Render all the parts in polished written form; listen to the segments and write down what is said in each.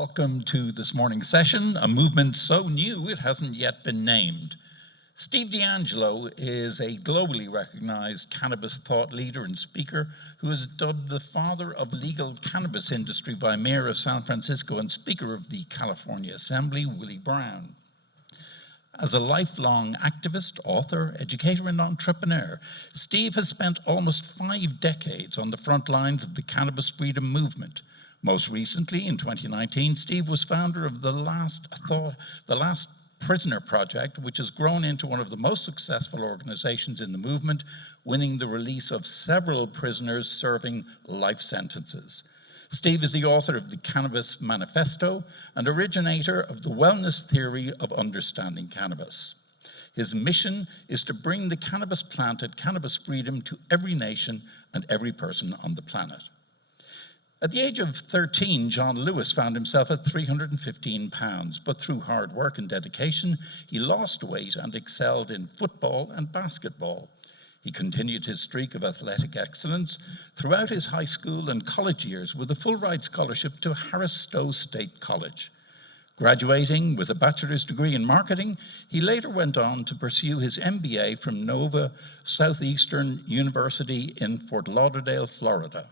welcome to this morning's session, a movement so new it hasn't yet been named. Steve DeAngelo is a globally recognized cannabis thought leader and speaker who is dubbed the father of legal cannabis industry by Mayor of San Francisco and Speaker of the California Assembly, Willie Brown. As a lifelong activist, author, educator, and entrepreneur, Steve has spent almost 5 decades on the front lines of the cannabis freedom movement. Most recently, in 2019, Steve was founder of the Last Prisoner Project, which has grown into one of the most successful organizations in the movement, winning the release of several prisoners serving life sentences. Steve is the author of the Cannabis Manifesto and originator of the wellness theory of understanding cannabis. His mission is to bring the cannabis plant and cannabis freedom to every nation and every person on the planet. At the age of 13, John Lewis found himself at 315 pounds, but through hard work and dedication, he lost weight and excelled in football and basketball. He continued his streak of athletic excellence throughout his high school and college years with a full-ride scholarship to Harris Stowe State College. Graduating with a bachelor's degree in marketing, he later went on to pursue his MBA from Nova Southeastern University in Fort Lauderdale, Florida.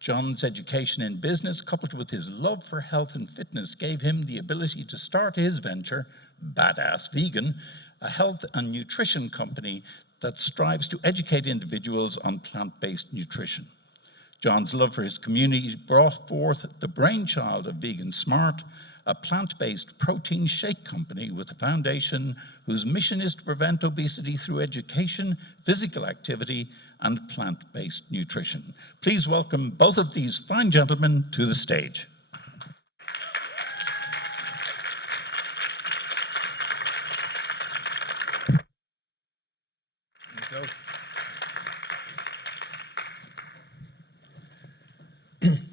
John's education in business, coupled with his love for health and fitness, gave him the ability to start his venture, Badass Vegan, a health and nutrition company that strives to educate individuals on plant-based nutrition. John's love for his community brought forth the brainchild of Vegan Smart, a plant-based protein shake company with a foundation whose mission is to prevent obesity through education, physical activity, and plant-based nutrition. Please welcome both of these fine gentlemen to the stage.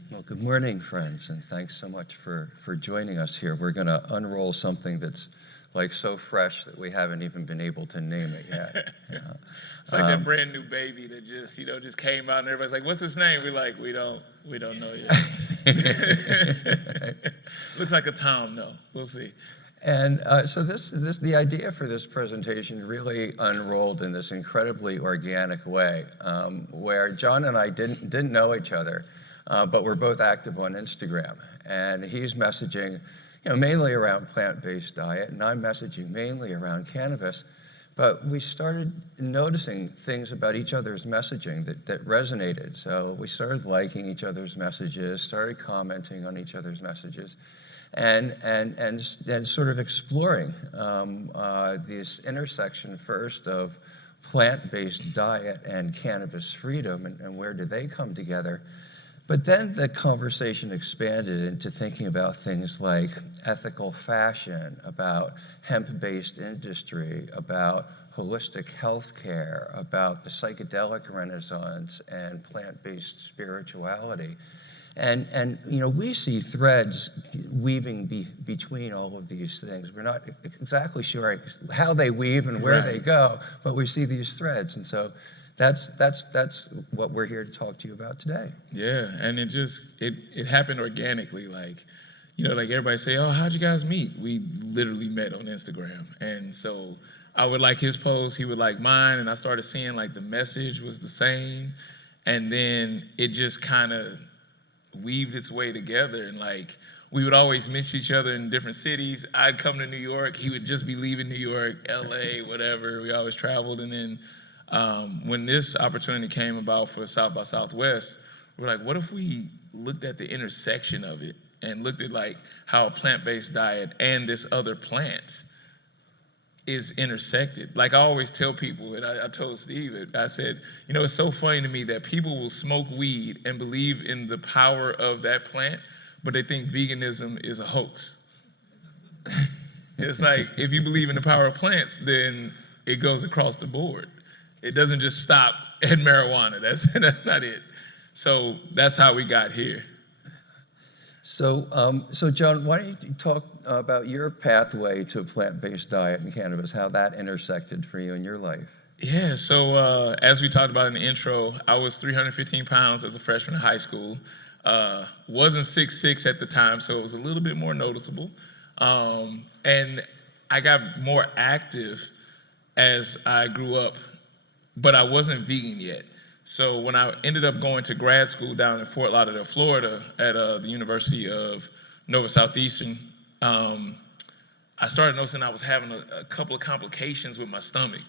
Well, good morning, friends, and thanks so much for joining us here. We're going to unroll something that's like so fresh that we haven't even been able to name it yet. It's like that brand new baby that just came out and everybody's like, "What's his name?" We're like, we don't know yet. Looks like a Tom, though. We'll see. And so the idea for this presentation really unrolled in this incredibly organic way, where John and I didn't know each other, but we're both active on Instagram, and he's messaging, mainly around plant-based diet, and I'm messaging mainly around cannabis. But we started noticing things about each other's messaging that resonated. So we started liking each other's messages, started commenting on each other's messages, and sort of exploring this intersection first of plant-based diet and cannabis freedom, and where do they come together. But then the conversation expanded into thinking about things like ethical fashion, about hemp-based industry, about holistic healthcare, about the psychedelic renaissance and plant-based spirituality. And we see threads weaving between all of these things. We're not exactly sure how they weave and where they go, but we see these threads. And so that's what we're here to talk to you about today. Yeah, and it happened organically. Like everybody say, "Oh, how'd you guys meet?" We literally met on Instagram, and so I would like his post, he would like mine, and I started seeing like the message was the same, and then it just kind of weaved its way together, and like we would always meet each other in different cities. I'd come to New York, he would just be leaving New York, LA, whatever. We always traveled, and then when this opportunity came about for South by Southwest, we're like, what if we looked at the intersection of it and looked at like how a plant-based diet and this other plant is intersected. Like I always tell people, and I told Steve it, I said, it's so funny to me that people will smoke weed and believe in the power of that plant, but they think veganism is a hoax. It's like, if you believe in the power of plants, then it goes across the board. It doesn't just stop at marijuana. That's not it. So that's how we got here. So John, why don't you talk about your pathway to a plant-based diet and cannabis, how that intersected for you in your life? Yeah, so as we talked about in the intro, I was 315 pounds as a freshman in high school. Wasn't 6'6" at the time, so it was a little bit more noticeable. And I got more active as I grew up, but I wasn't vegan yet. So when I ended up going to grad school down in Fort Lauderdale, Florida, at the University of Nova Southeastern, I started noticing I was having a couple of complications with my stomach.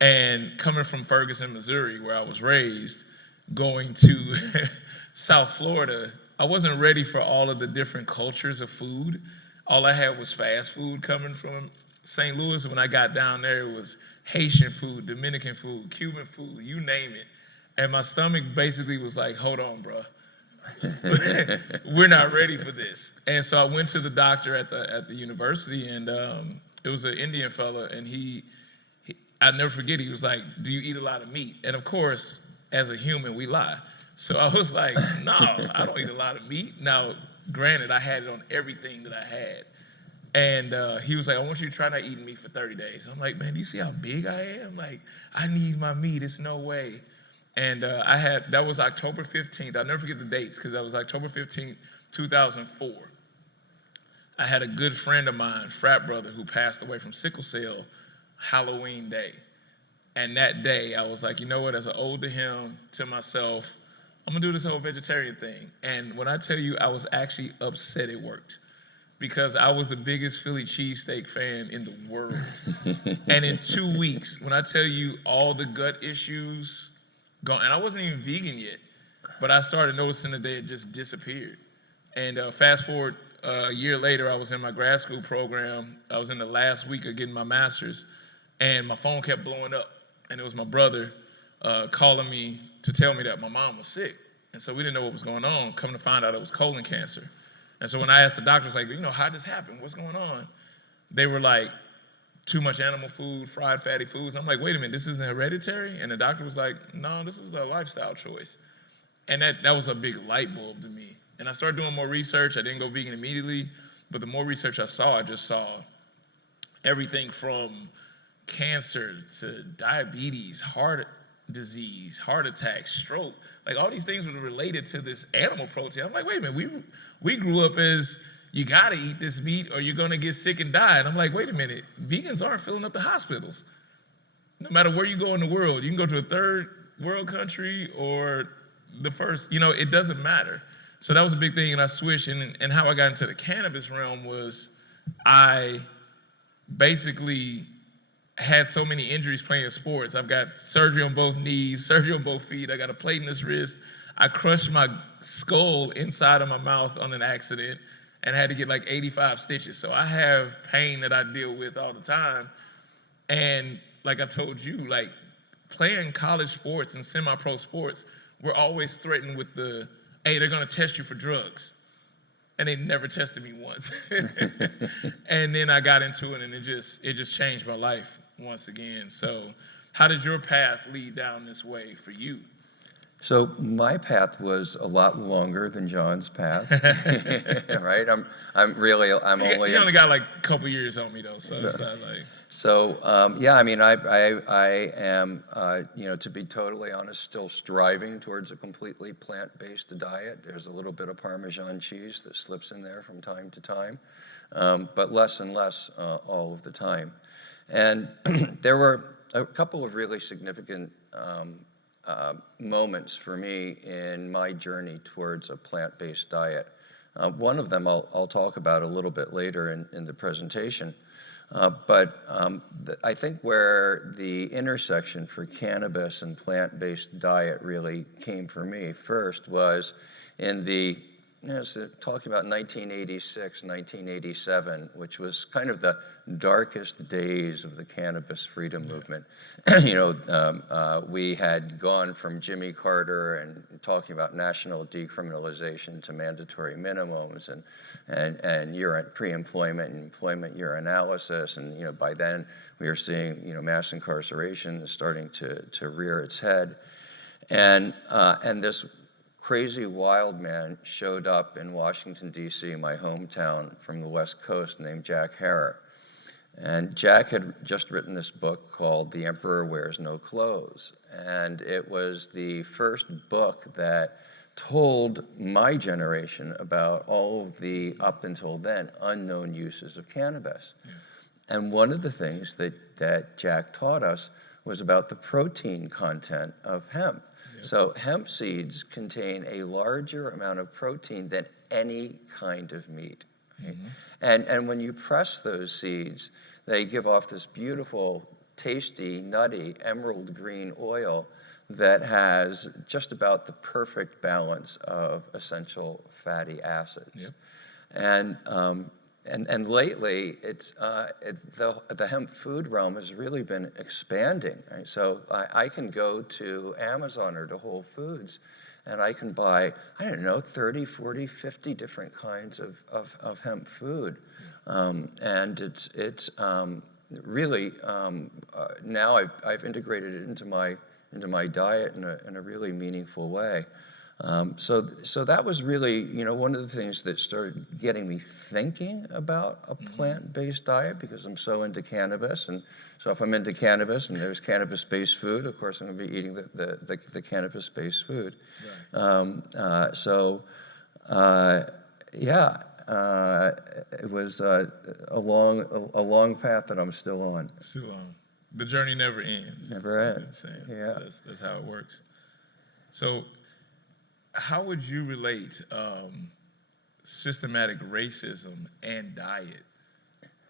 And coming from Ferguson, Missouri, where I was raised, going to South Florida, I wasn't ready for all of the different cultures of food. All I had was fast food coming from St. Louis. When I got down there, it was Haitian food, Dominican food, Cuban food, you name it. And my stomach basically was like, hold on, bro. We're not ready for this. And so I went to the doctor at the university, and it was an Indian fella, and I'd never forget, he was like, do you eat a lot of meat? And of course, as a human, we lie. So I was like, no, I don't eat a lot of meat. Now, granted, I had it on everything that I had. And he was like, I want you to try not eating meat for 30 days. I'm like, man, do you see how big I am? Like, I need my meat, it's no way. And that was October 15th. I'll never forget the dates, because that was October 15th, 2004. I had a good friend of mine, frat brother, who passed away from sickle cell Halloween day. And that day, I was like, you know what, as an ode to him, to myself, I'm gonna do this whole vegetarian thing. And when I tell you, I was actually upset it worked, because I was the biggest Philly cheesesteak fan in the world. And in 2 weeks, when I tell you all the gut issues gone, and I wasn't even vegan yet, but I started noticing that they had just disappeared. And fast forward a year later, I was in my grad school program. I was in the last week of getting my master's, and my phone kept blowing up. And it was my brother calling me to tell me that my mom was sick. And so we didn't know what was going on. Come to find out, it was colon cancer. And so when I asked the doctors, like, how'd this happen? What's going on? They were like, too much animal food, fried fatty foods. I'm like, wait a minute, this isn't hereditary? And the doctor was like, no, this is a lifestyle choice. And that was a big light bulb to me. And I started doing more research. I didn't go vegan immediately, but the more research I just saw everything from cancer to diabetes, heart disease, heart attack, stroke. Like, all these things were related to this animal protein. I'm like, wait a minute, we grew up as, you gotta eat this meat or you're gonna get sick and die. And I'm like, wait a minute, vegans aren't filling up the hospitals. No matter where you go in the world, you can go to a third world country or the first, it doesn't matter. So that was a big thing, and I switched, and how I got into the cannabis realm was I basically had so many injuries playing sports. I've got surgery on both knees, surgery on both feet. I got a plate in this wrist. I crushed my skull inside of my mouth on an accident and had to get like 85 stitches. So I have pain that I deal with all the time. And like I told you, like, playing college sports and semi-pro sports, we're always threatened with hey, they're gonna test you for drugs. And they never tested me once. And then I got into it, and it just changed my life once again. So how did your path lead down this way for you? So my path was a lot longer than John's path, right? I'm only. You only got like a couple years on me though, so it's not like. So yeah, I mean, I am, to be totally honest, still striving towards a completely plant-based diet. There's a little bit of Parmesan cheese that slips in there from time to time, but less and less all of the time. And there were a couple of really significant moments for me in my journey towards a plant-based diet. One of them I'll talk about a little bit later in the presentation. But I think where the intersection for cannabis and plant-based diet really came for me first was in talking about 1986, 1987, which was kind of the darkest days of the cannabis freedom movement. We had gone from Jimmy Carter and talking about national decriminalization to mandatory minimums and pre-employment and employment urinalysis, and by then we were seeing mass incarceration starting to rear its head, and this crazy wild man showed up in Washington, D.C., my hometown, from the West Coast, named Jack Herer. And Jack had just written this book called The Emperor Wears No Clothes. And it was the first book that told my generation about all of the, up until then, unknown uses of cannabis. And one of the things that Jack taught us was about the protein content of hemp. So hemp seeds contain a larger amount of protein than any kind of meat. Right? And when you press those seeds, they give off this beautiful, tasty, nutty, emerald green oil that has just about the perfect balance of essential fatty acids. And lately, the hemp food realm has really been expanding. Right? So I can go to Amazon or to Whole Foods, and I can buy, I don't know, 30, 40, 50 different kinds of hemp food. And it's really, now I've integrated it into my diet in a really meaningful way. So that was really, one of the things that started getting me thinking about a plant-based diet, because I'm so into cannabis. And so if I'm into cannabis and there's cannabis-based food, of course I'm going to be eating the cannabis-based food. Right. It was a long path that I'm still on. Still on. The journey never ends. Never ends. Yeah. So that's how it works. So how would you relate systematic racism and diet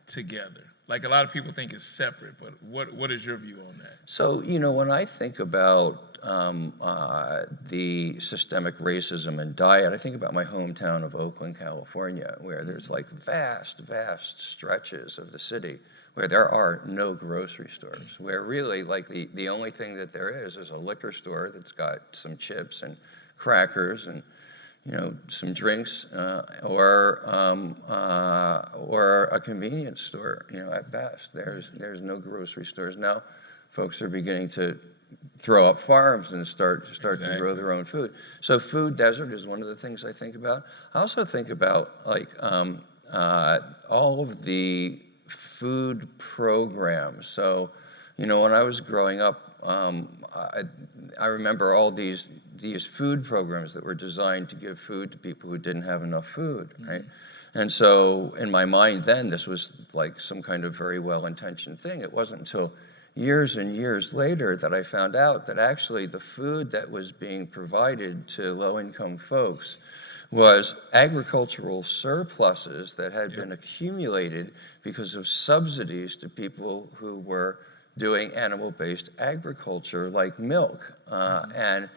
together? Like, a lot of people think it's separate, but what is your view on that? So, when I think about the systemic racism and diet, I think about my hometown of Oakland, California, where there's like vast stretches of the city where there are no grocery stores, where really like the only thing that there is a liquor store that's got some chips and crackers and some drinks, or a convenience store. At best, there's no grocery stores now. Folks are beginning to throw up farms and start to grow their own food. So food desert is one of the things I think about. I also think about like all of the food programs. So when I was growing up, I remember all these food programs that were designed to give food to people who didn't have enough food, right? And so in my mind then, this was like some kind of very well-intentioned thing. It wasn't until years and years later that I found out that actually the food that was being provided to low-income folks was agricultural surpluses that had been accumulated because of subsidies to people who were doing animal-based agriculture like milk. And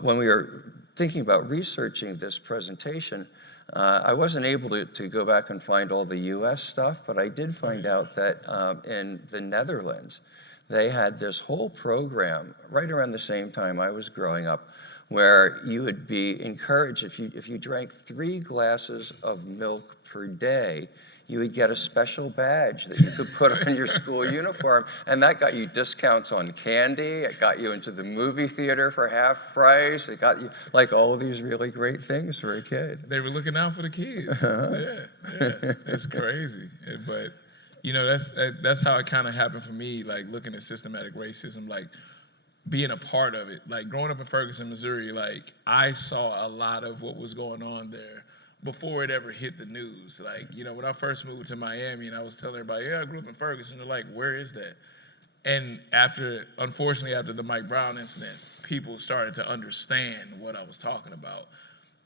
when we were thinking about researching this presentation, I wasn't able to go back and find all the US stuff, but I did find out that in the Netherlands, they had this whole program right around the same time I was growing up, where you would be encouraged, if you drank 3 glasses of milk per day, you would get a special badge that you could put on your school uniform, and that got you discounts on candy. It got you into the movie theater for half price. It got you like all of these really great things for a kid. They were looking out for the kids. It's crazy. But that's how it kind of happened for me. Like looking at systematic racism, like being a part of it. Like growing up in Ferguson, Missouri, like I saw a lot of what was going on there before it ever hit the news. Like, when I first moved to Miami and I was telling everybody, I grew up in Ferguson, they're like, where is that? And unfortunately, after the Mike Brown incident, people started to understand what I was talking about.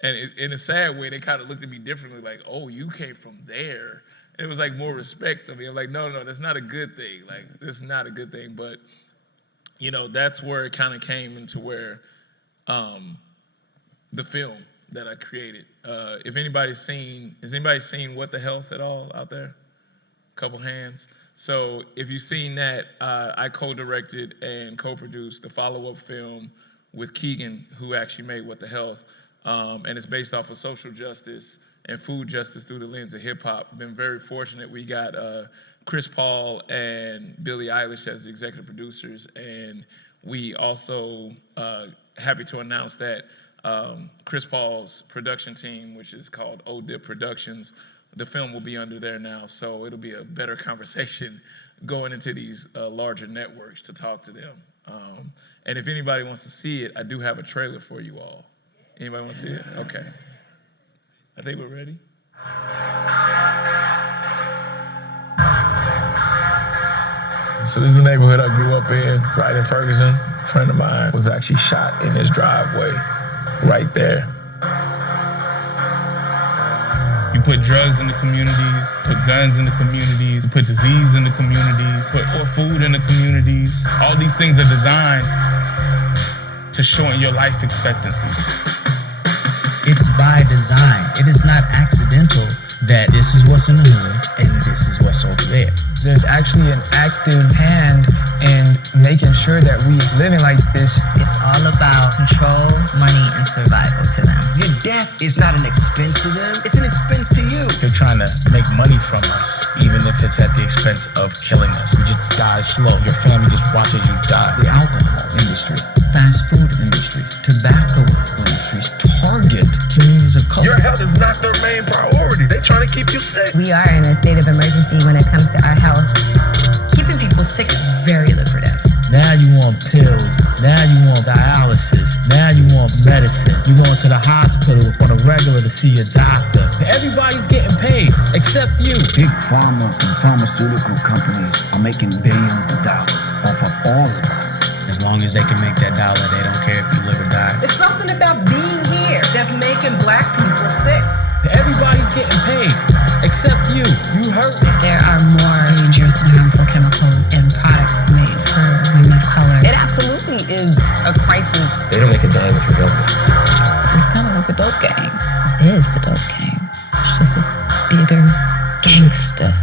And in a sad way, they kind of looked at me differently, like, oh, you came from there. And it was like more respect of me. I'm like, no, that's not a good thing. Like, this is not a good thing. But, that's where it kind of came into where the film that I created. Has anybody seen What the Health at all out there? Couple hands. So if you've seen that, I co-directed and co-produced the follow-up film with Keegan, who actually made What the Health. And it's based off of social justice and food justice through the lens of hip hop. Been very fortunate. We got Chris Paul and Billie Eilish as executive producers. And we also happy to announce that Chris Paul's production team, which is called ODIP Productions, the film will be under there now, so it'll be a better conversation going into these larger networks to talk to them. And if anybody wants to see it, I do have a trailer for you all. Anybody want to see it? Okay. I think we're ready. So this is the neighborhood I grew up in, right in Ferguson. A friend of mine was actually shot in his driveway, right there. You put drugs in the communities, put guns in the communities, put disease in the communities, put food in the communities. All these things are designed to shorten your life expectancy. It's by design. It is not accidental that this is what's in the hood and this is what's over there. There's actually an active hand in making sure that we living like this. It's all about control, money, and survival to them. Your death is not an expense to them, it's an expense to you. They're trying to make money from us, even if it's at the expense of killing us. We just die slow. Your family just watches you die. The alcohol industry, fast food industries, tobacco industries target communities of color. Your health is not their main priority. They're trying to keep you sick. We are in a state of emergency when it comes to our health. Keeping people sick is very lucrative. Now you want pills. Now you want dialysis. Now you want medicine. You going to the hospital on a regular to see your doctor. Everybody's getting paid except you. Big pharma and pharmaceutical companies are making billions of dollars off of all of us. As long as they can make that dollar, they don't care if you live or die. It's something about being here that's making black people sick. Everybody's getting paid except you. You hurt me. There are more dangerous and harmful chemicals in products made for women of color. It absolutely is a crisis. They don't make a dime if you're healthy. It's kind of like a dope game. It is the dope game. It's just a bigger gangster,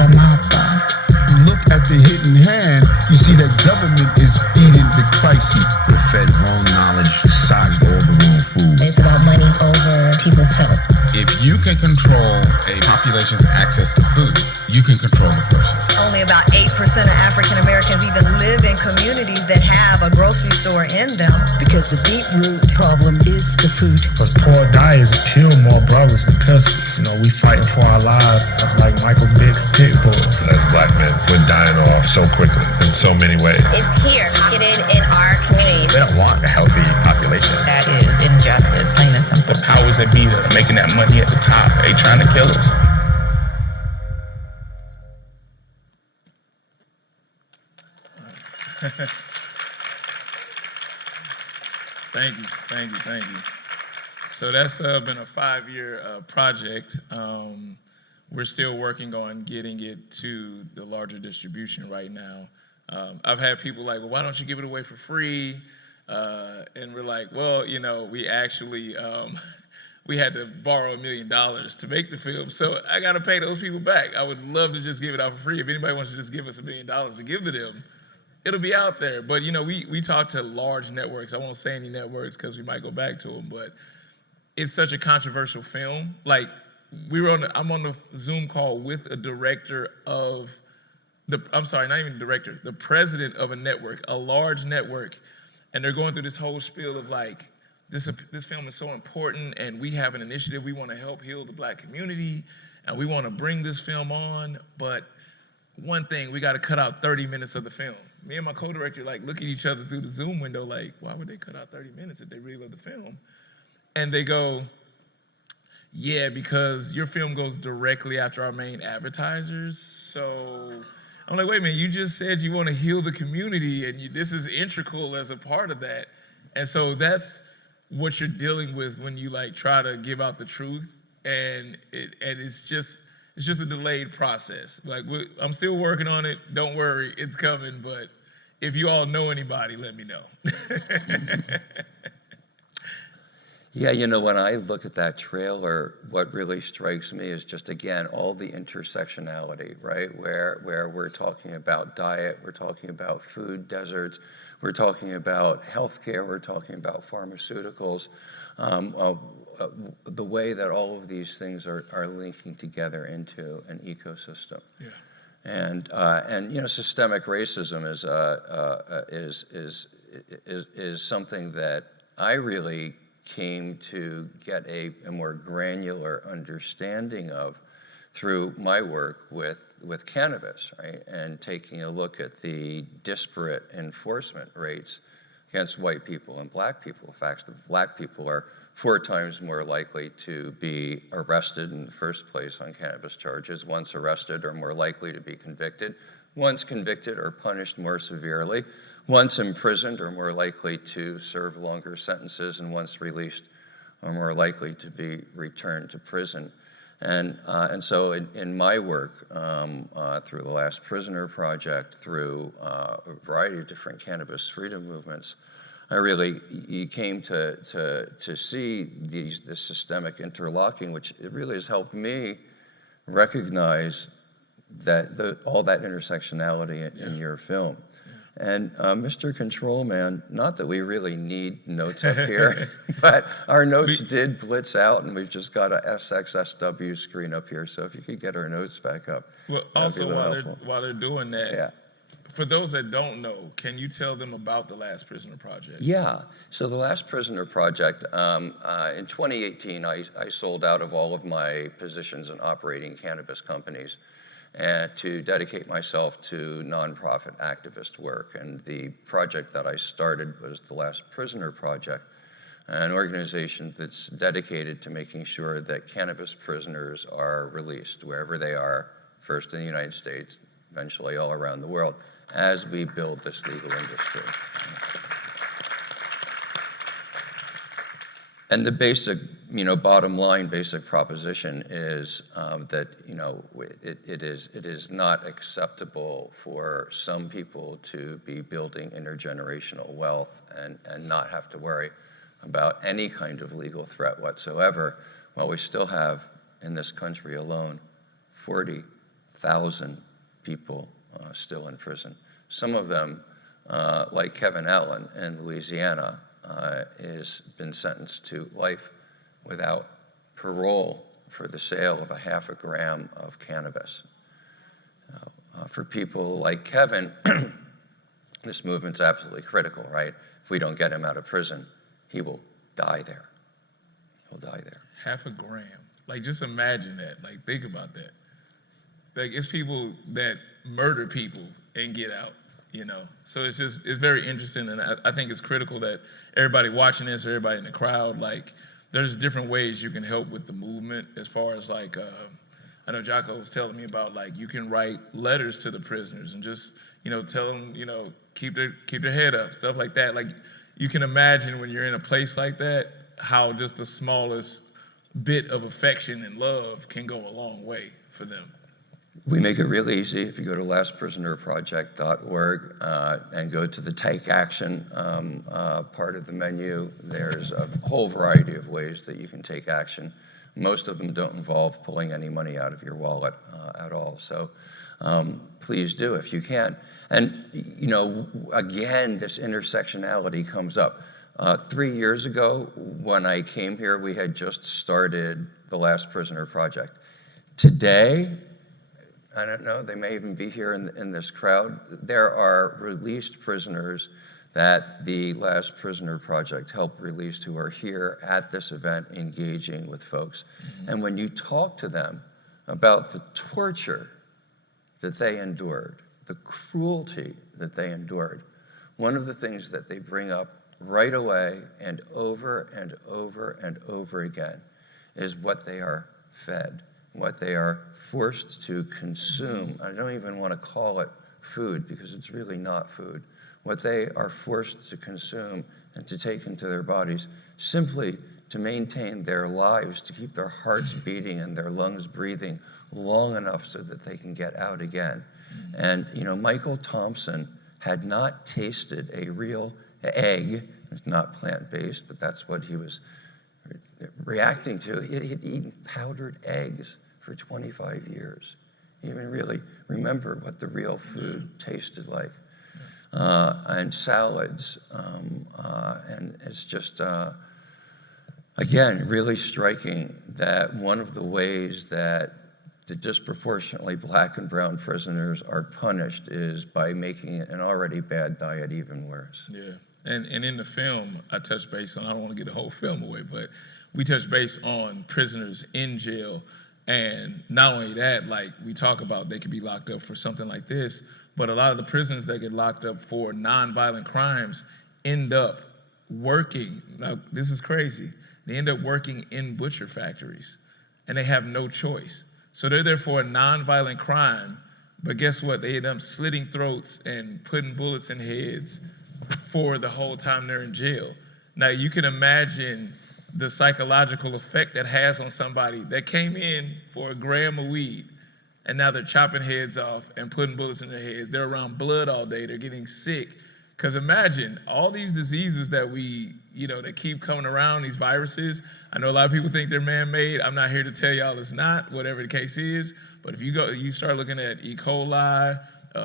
the mob boss. You look at the hidden hand, you see that government is feeding the crisis. We're fed wrong knowledge, socked all the wrong food. It's about money over people's health. If you can control a population's access to food, you can control the person. Only about 8% of African Americans even live in communities that have a grocery store in them. Because the deep root problem is the food. Because poor diets kill more brothers than pistols. You know, we fighting for our lives. That's like Michael Vick's pit bulls. As black men, we're dying off so quickly in so many ways. It's here, pocketed in our communities. They don't want a healthy population. That is injustice, plain and simple. The powers that be that are making that money at the top, they trying to kill us. Thank you. So that's been a 5-year project. We're still working on getting it to the larger distribution right now. I've had people like, well, why don't you give it away for free? And we're like, well, you know, we actually, we had to borrow $1 million to make the film, so I gotta pay those people back. I would love to just give it out for free. If anybody wants to just give us $1 million to give to them, it'll be out there. But you know, we talk to large networks. I won't say any networks because we might go back to them, but it's such a controversial film. Like, I'm on the Zoom call with a director of the president of a network, a large network, and they're going through this whole spiel of like, this film is so important, and we have an initiative. We want to help heal the black community, and we want to bring this film on. But one thing, we got to cut out 30 minutes of the film. Me and my co-director like look at each other through the Zoom window like, why would they cut out 30 minutes if they really love the film? And they go, yeah, because your film goes directly after our main advertisers. So I'm like, wait a minute, you just said you want to heal the community, and this is integral as a part of that. And so that's what you're dealing with when you like try to give out the truth, and it's just a delayed process. Like, I'm still working on it. Don't worry, it's coming. But if you all know anybody, let me know. Yeah, you know, when I look at that trailer, what really strikes me is just, again, all the intersectionality, right? Where we're talking about diet, we're talking about food deserts, we're talking about healthcare, we're talking about pharmaceuticals, the way that all of these things are linking together into an ecosystem. Yeah. And you know, systemic racism is something that I really came to get a more granular understanding of through my work with cannabis, right? And taking a look at the disparate enforcement rates against white people and black people. In fact, the black people are 4 times more likely to be arrested in the first place on cannabis charges. Once arrested, are more likely to be convicted. Once convicted, are punished more severely. Once imprisoned, are more likely to serve longer sentences, and once released, are more likely to be returned to prison. And so in my work, through the Last Prisoner Project, through a variety of different cannabis freedom movements, you came to see this systemic interlocking, which it really has helped me recognize that all that intersectionality in your film. And Mr. Control Man, not that we really need notes up here, but our notes did blitz out, and we've just got a SXSW screen up here. So if you could get our notes back up. Well, also while they're doing that, for those that don't know, can you tell them about the Last Prisoner Project? Yeah. So the Last Prisoner Project, in 2018, I sold out of all of my positions in operating cannabis companies to dedicate myself to nonprofit activist work. And the project that I started was the Last Prisoner Project, an organization that's dedicated to making sure that cannabis prisoners are released wherever they are, first in the United States, eventually all around the world, as we build this legal industry. And the basic, bottom line, basic proposition is that, it is not acceptable for some people to be building intergenerational wealth and not have to worry about any kind of legal threat whatsoever, while we still have, in this country alone, 40,000 people still in prison. Some of them, like Kevin Allen in Louisiana, has been sentenced to life without parole for the sale of 0.5 gram of cannabis. For people like Kevin, this movement's absolutely critical, right? If we don't get him out of prison, he will die there. He'll die there. 0.5 gram. Like, just imagine that. Like, think about that. Like, it's people that murder people and get out. So it's very interesting, and I think it's critical that everybody watching this, or everybody in the crowd, like, there's different ways you can help with the movement, as far as like, I know Jocko was telling me about, like, you can write letters to the prisoners and just, tell them, keep their head up, stuff like that. Like, you can imagine when you're in a place like that, how just the smallest bit of affection and love can go a long way for them. We make it real easy. If you go to lastprisonerproject.org and go to the Take Action part of the menu, there's a whole variety of ways that you can take action. Most of them don't involve pulling any money out of your wallet at all. So please do if you can. And, again, this intersectionality comes up. 3 years ago, when I came here, we had just started the Last Prisoner Project. Today, I don't know, they may even be here in this crowd, there are released prisoners that the Last Prisoner Project helped release who are here at this event engaging with folks. Mm-hmm. And when you talk to them about the torture that they endured, the cruelty that they endured, one of the things that they bring up right away and over and over and over again is what they are fed, what they are forced to consume. I don't even want to call it food, because it's really not food. What they are forced to consume and to take into their bodies simply to maintain their lives, to keep their hearts beating and their lungs breathing long enough so that they can get out again. And Michael Thompson had not tasted a real egg. It's not plant-based, but that's what he was reacting to. He'd eaten powdered eggs for 25 years. He didn't really remember what the real food tasted like. And salads. And it's just, again, really striking that one of the ways that the disproportionately black and brown prisoners are punished is by making an already bad diet even worse. Yeah. And in the film, I touched base on, I don't want to get the whole film away, but we touched base on prisoners in jail. And not only that, like we talk about, they could be locked up for something like this, but a lot of the prisoners that get locked up for nonviolent crimes, end up working, now this is crazy, they end up working in butcher factories and they have no choice. So they're there for a nonviolent crime, but guess what? They end up slitting throats and putting bullets in heads for the whole time they're in jail. Now you can imagine the psychological effect that has on somebody that came in for a gram of weed and now they're chopping heads off and putting bullets in their heads. They're around blood all day, they're getting sick. Because imagine all these diseases that that keep coming around, these viruses. I know a lot of people think they're man-made. I'm not here to tell y'all it's not, whatever the case is. But if you start looking at E. coli,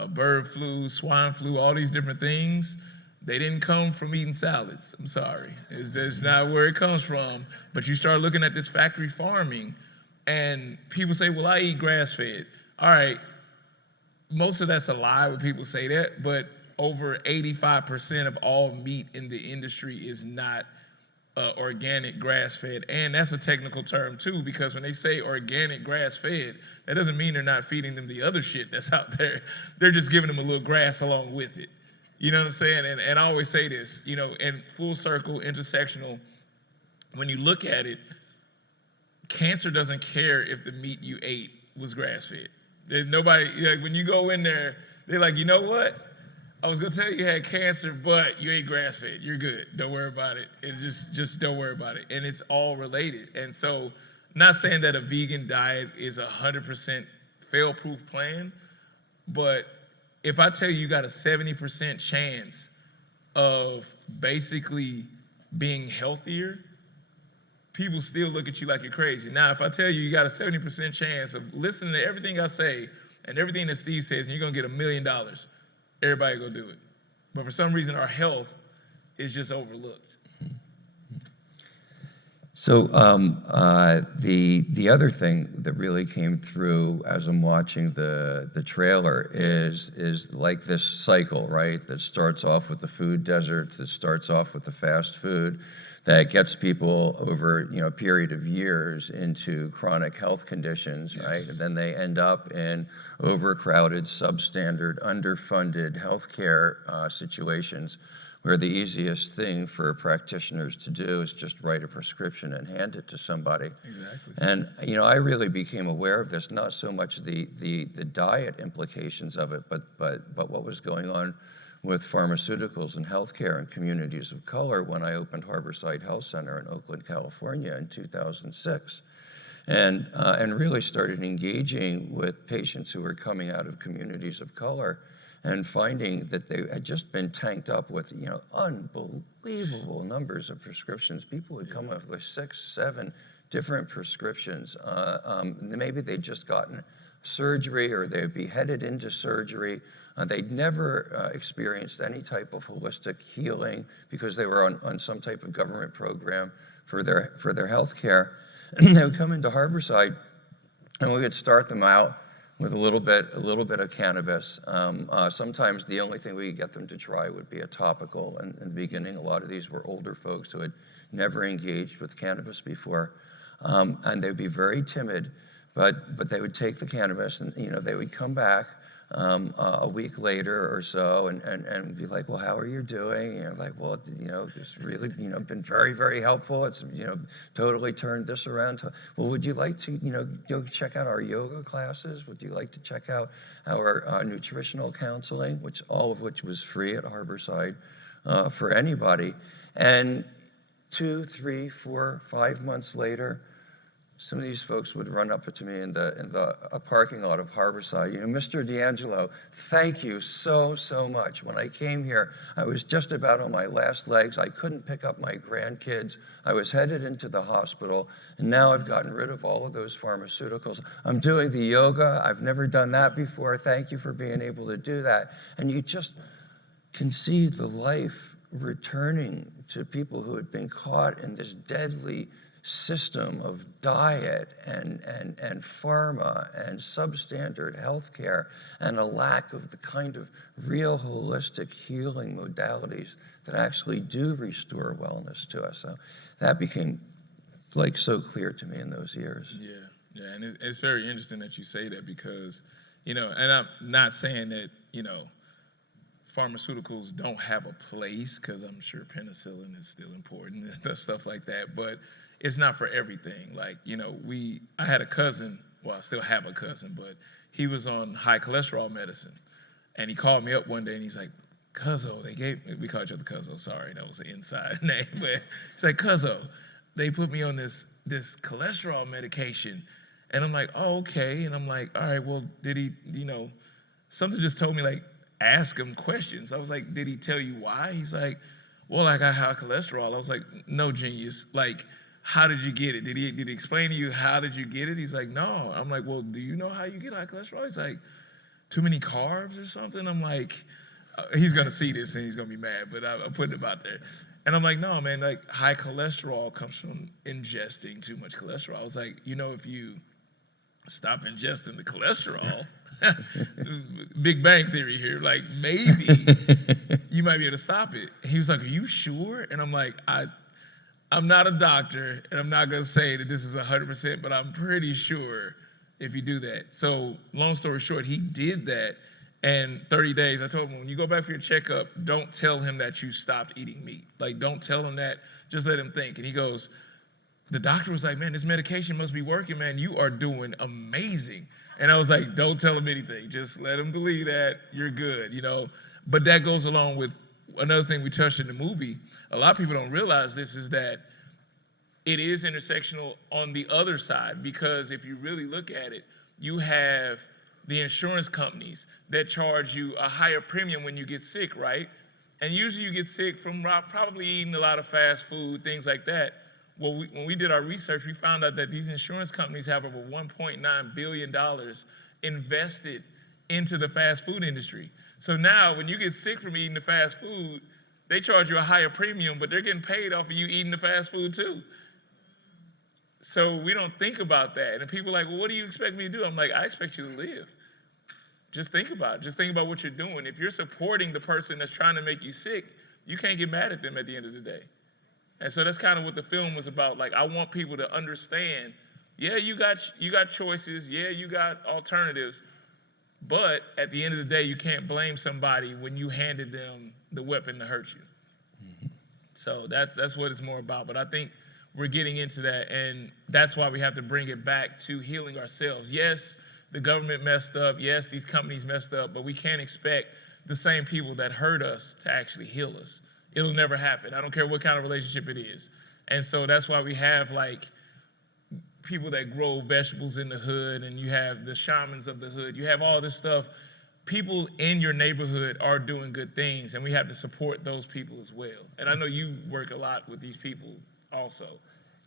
bird flu, swine flu, all these different things, they didn't come from eating salads. I'm sorry. It's not where it comes from. But you start looking at this factory farming, and people say, well, I eat grass-fed. All right, most of that's a lie when people say that, but over 85% of all meat in the industry is not organic grass-fed. And that's a technical term too, because when they say organic grass-fed, that doesn't mean they're not feeding them the other shit that's out there. They're just giving them a little grass along with it. You know what I'm saying? And I always say this, in full circle, intersectional, when you look at it, cancer doesn't care if the meat you ate was grass-fed. There's nobody, when you go in there, they're like, you know what? I was gonna tell you had cancer, but you ate grass-fed. You're good. Don't worry about it. Just don't worry about it. And it's all related. And so, not saying that a vegan diet is 100% fail-proof plan, but if I tell you got a 70% chance of basically being healthier, people still look at you like you're crazy. Now, if I tell you got a 70% chance of listening to everything I say and everything that Steve says, and you're gonna get $1 million, everybody go do it. But for some reason, our health is just overlooked. So the other thing that really came through as I'm watching the trailer is like this cycle, right? That starts off with the food deserts, that starts off with the fast food, that gets people over a period of years into chronic health conditions, yes, right? And then they end up in overcrowded, substandard, underfunded healthcare situations, where the easiest thing for practitioners to do is just write a prescription and hand it to somebody. Exactly. And I really became aware of this, not so much the diet implications of it, but what was going on with pharmaceuticals and healthcare in communities of color when I opened Harborside Health Center in Oakland, California in 2006. And really started engaging with patients who were coming out of communities of color and finding that they had just been tanked up with, unbelievable numbers of prescriptions. People would come up with 6, 7 different prescriptions. Maybe they'd just gotten surgery or they'd be headed into surgery. They'd never experienced any type of holistic healing because they were on some type of government program for their health care. They would come into Harborside and we would start them out with a little bit of cannabis. Sometimes the only thing we could get them to try would be a topical. And in the beginning, a lot of these were older folks who had never engaged with cannabis before. And they'd be very timid, but they would take the cannabis and they would come back a week later or so and be like, well, how are you doing? And like, well, it's really, been very, very helpful. It's, totally turned this around. Well, would you like to, go check out our yoga classes? Would you like to check out our nutritional counseling, all of which was free at Harborside for anybody? And 2, 3, 4, 5 months later, some of these folks would run up to me in the parking lot of Harborside. Mr. DeAngelo, thank you so much. When I came here, I was just about on my last legs. I couldn't pick up my grandkids. I was headed into the hospital, and now I've gotten rid of all of those pharmaceuticals. I'm doing the yoga. I've never done that before. Thank you for being able to do that. And you just can see the life returning to people who had been caught in this deadly system of diet and pharma and substandard healthcare and a lack of the kind of real holistic healing modalities that actually do restore wellness to us. So that became so clear to me in those years. Yeah, and it's very interesting that you say that because, and I'm not saying that, pharmaceuticals don't have a place, because I'm sure penicillin is still important and stuff like that, but it's not for everything. Like, you know, I had a cousin, well, I still have a cousin, but he was on high cholesterol medicine. And he called me up one day and he's like, Cuzzo, we call each other Cuzzo, sorry, that was an inside name, but he's like, Cuzzo, they put me on this cholesterol medication. And I'm like, oh, okay. And I'm like, all right, well, did he, you know, something just told me, like, ask him questions. I was like, did he tell you why? He's like, well, I got high cholesterol. I was like, no, genius. Like, how did you get it? Did he explain to you how did you get it? He's like, no. I'm like, well, do you know how you get high cholesterol? He's like, too many carbs or something? I'm like, he's gonna see this and he's gonna be mad, but I'm putting him out there. And I'm like, no, man, like high cholesterol comes from ingesting too much cholesterol. I was like, you know, if you stop ingesting the cholesterol, Big Bang Theory here, like maybe you might be able to stop it. And he was like, are you sure? And I'm like, I'm not a doctor and I'm not gonna say that this is 100%, but I'm pretty sure if you do that. So long story short, he did that. And 30 days, I told him, when you go back for your checkup, don't tell him that you stopped eating meat. Like, don't tell him that, just let him think. And he goes, the doctor was like, man, this medication must be working, man. You are doing amazing. And I was like, don't tell him anything. Just let him believe that you're good, you know? But that goes along with another thing we touched in the movie. A lot of people don't realize this, is that it is intersectional on the other side, because if you really look at it, you have the insurance companies that charge you a higher premium when you get sick, right? And usually you get sick from probably eating a lot of fast food, things like that. Well, when we did our research, we found out that these insurance companies have over $1.9 billion invested into the fast food industry. So now when you get sick from eating the fast food, they charge you a higher premium, but they're getting paid off of you eating the fast food too. So we don't think about that. And people are like, well, what do you expect me to do? I'm like, I expect you to live. Just think about it. Just think about what you're doing. If you're supporting the person that's trying to make you sick, you can't get mad at them at the end of the day. And so that's kind of what the film was about. Like, I want people to understand, yeah, you got choices. Yeah, you got alternatives. But at the end of the day, you can't blame somebody when you handed them the weapon to hurt you. Mm-hmm. So that's what it's more about. But I think we're getting into that, and that's why we have to bring it back to healing ourselves. Yes, the government messed up. Yes, these companies messed up, but we can't expect the same people that hurt us to actually heal us. It'll never happen. I don't care what kind of relationship it is. And so that's why we have like people that grow vegetables in the hood, and you have the shamans of the hood. You have all this stuff. People in your neighborhood are doing good things, and we have to support those people as well. And I know you work a lot with these people also.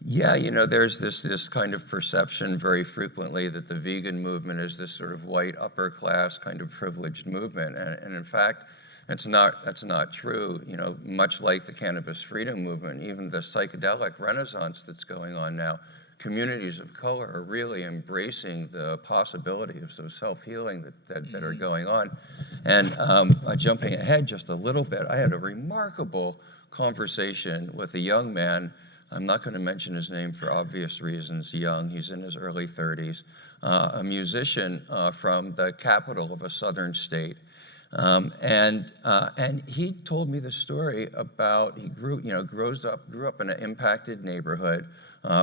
Yeah, you know, there's this kind of perception very frequently that the vegan movement is this sort of white upper class kind of privileged movement, and in fact, that's not true. You know, much like the cannabis freedom movement, even the psychedelic renaissance that's going on now, communities of color are really embracing the possibility of some self-healing that are going on. And jumping ahead just a little bit, I had a remarkable conversation with a young man. I'm not going to mention his name for obvious reasons. Young, he's in his early 30s, a musician from the capital of a southern state. And he told me the story about he grew up in an impacted neighborhood,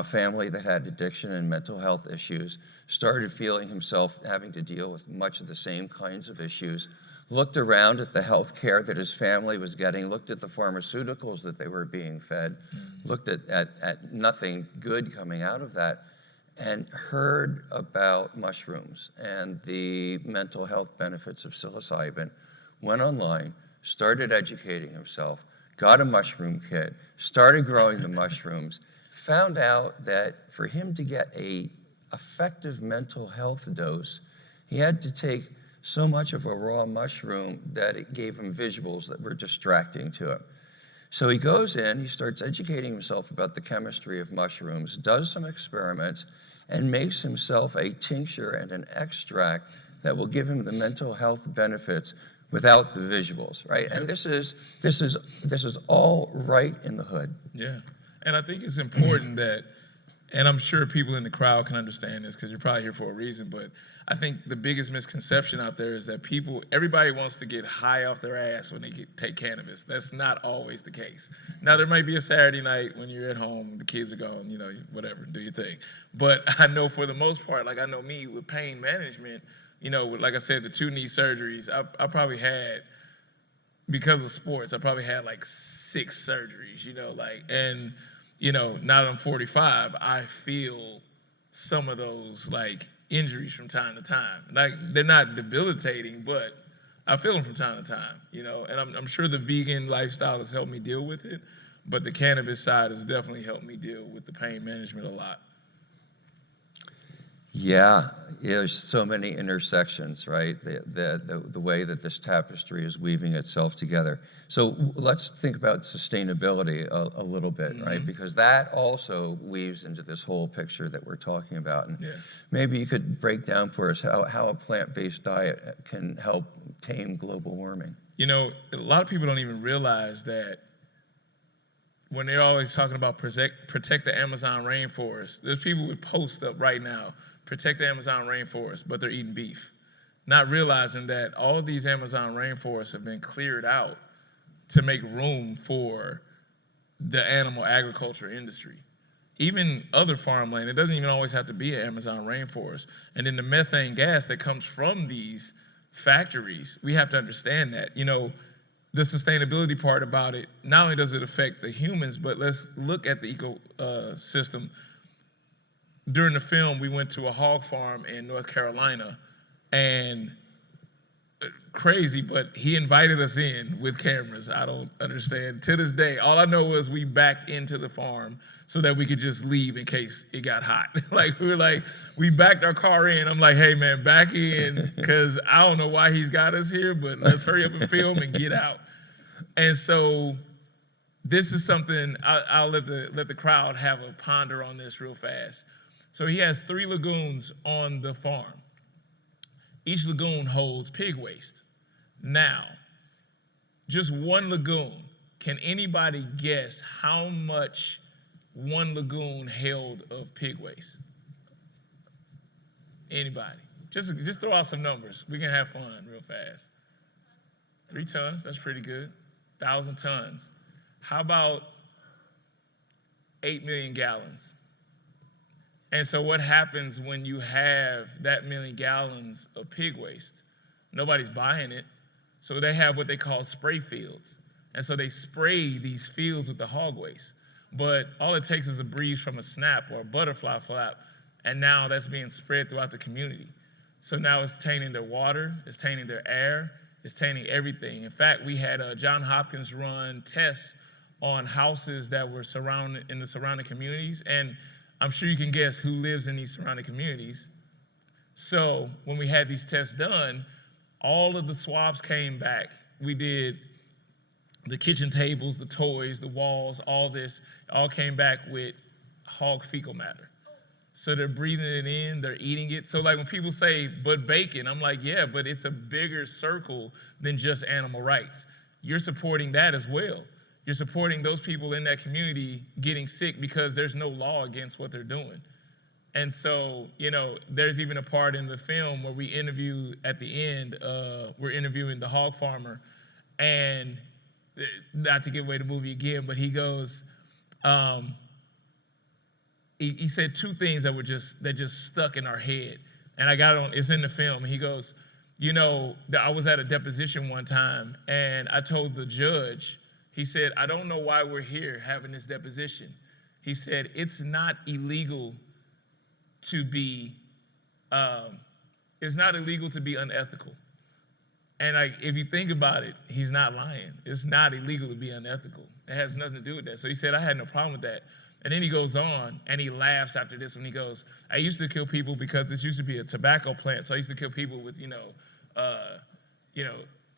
family that had addiction and mental health issues, started feeling himself having to deal with much of the same kinds of issues, looked around at the health care that his family was getting, looked at the pharmaceuticals that they were being fed, looked at nothing good coming out of that, and heard about mushrooms and the mental health benefits of psilocybin, went online, started educating himself, got a mushroom kit, started growing the mushrooms, found out that for him to get a effective mental health dose, he had to take so much of a raw mushroom that it gave him visuals that were distracting to him. So he goes in, he starts educating himself about the chemistry of mushrooms, does some experiments, and makes himself a tincture and an extract that will give him the mental health benefits without the visuals, right? And this is all right in the hood. Yeah, and I think it's important that and I'm sure people in the crowd can understand this because you're probably here for a reason, but I think the biggest misconception out there is that everybody wants to get high off their ass when they take cannabis. That's not always the case. Now, there might be a Saturday night when you're at home, the kids are gone, whatever, do your thing. But I know for the most part, like I know me with pain management, like I said, the 2 knee surgeries, I probably had, because of sports, I probably had like 6 surgeries, and now that I'm 45, I feel some of those like injuries from time to time. Like they're not debilitating, but I feel them from time to time, and I'm sure the vegan lifestyle has helped me deal with it, but the cannabis side has definitely helped me deal with the pain management a lot. Yeah, there's so many intersections, right? The way that this tapestry is weaving itself together. So let's think about sustainability a little bit, right? Because that also weaves into this whole picture that we're talking about. And maybe you could break down for us how a plant-based diet can help tame global warming. A lot of people don't even realize that when they're always talking about protect the Amazon rainforest, there's people with posts up right now, protect the Amazon rainforest, but they're eating beef, not realizing that all of these Amazon rainforests have been cleared out to make room for the animal agriculture industry. Even other farmland, it doesn't even always have to be an Amazon rainforest. And then the methane gas that comes from these factories, we have to understand that. The sustainability part about it, not only does it affect the humans, but let's look at the ecosystem. During the film, we went to a hog farm in North Carolina, and crazy, but he invited us in with cameras. I don't understand. To this day, all I know is we backed into the farm so that we could just leave in case it got hot. We backed our car in. I'm like, hey man, back in, because I don't know why he's got us here, but let's hurry up and film and get out. And so this is something, I'll let the crowd have a ponder on this real fast. So he has 3 lagoons on the farm. Each lagoon holds pig waste. Now, just one lagoon, can anybody guess how much one lagoon held of pig waste? Anybody? Just throw out some numbers. We can have fun real fast. 3 tons, that's pretty good. 1,000 tons. How about 8 million gallons? And so what happens when you have that many gallons of pig waste? Nobody's buying it. So they have what they call spray fields. And so they spray these fields with the hog waste. But all it takes is a breeze from a snap or a butterfly flap, and now that's being spread throughout the community. So now it's tainting their water, it's tainting their air, it's tainting everything. In fact, we had John Hopkins run tests on houses that were in the surrounding communities, and I'm sure you can guess who lives in these surrounding communities. So when we had these tests done, all of the swabs came back. We did the kitchen tables, the toys, the walls, all this, all came back with hog fecal matter. So they're breathing it in, they're eating it. So like when people say, but bacon, I'm like, yeah, but it's a bigger circle than just animal rights. You're supporting that as well. You're supporting those people in that community getting sick because there's no law against what they're doing. And so, there's even a part in the film where we interview at the end, we're interviewing the hog farmer, and not to give away the movie again, but he goes, he said 2 things that just stuck in our head. And I got it it's in the film. He goes, I was at a deposition one time, and I told the judge, he said, I don't know why we're here having this deposition. He said, it's not illegal to be unethical. And if you think about it, he's not lying. It's not illegal to be unethical. It has nothing to do with that. So he said, I had no problem with that. And then he goes on and he laughs after this when he goes, I used to kill people because this used to be a tobacco plant. So I used to kill people with,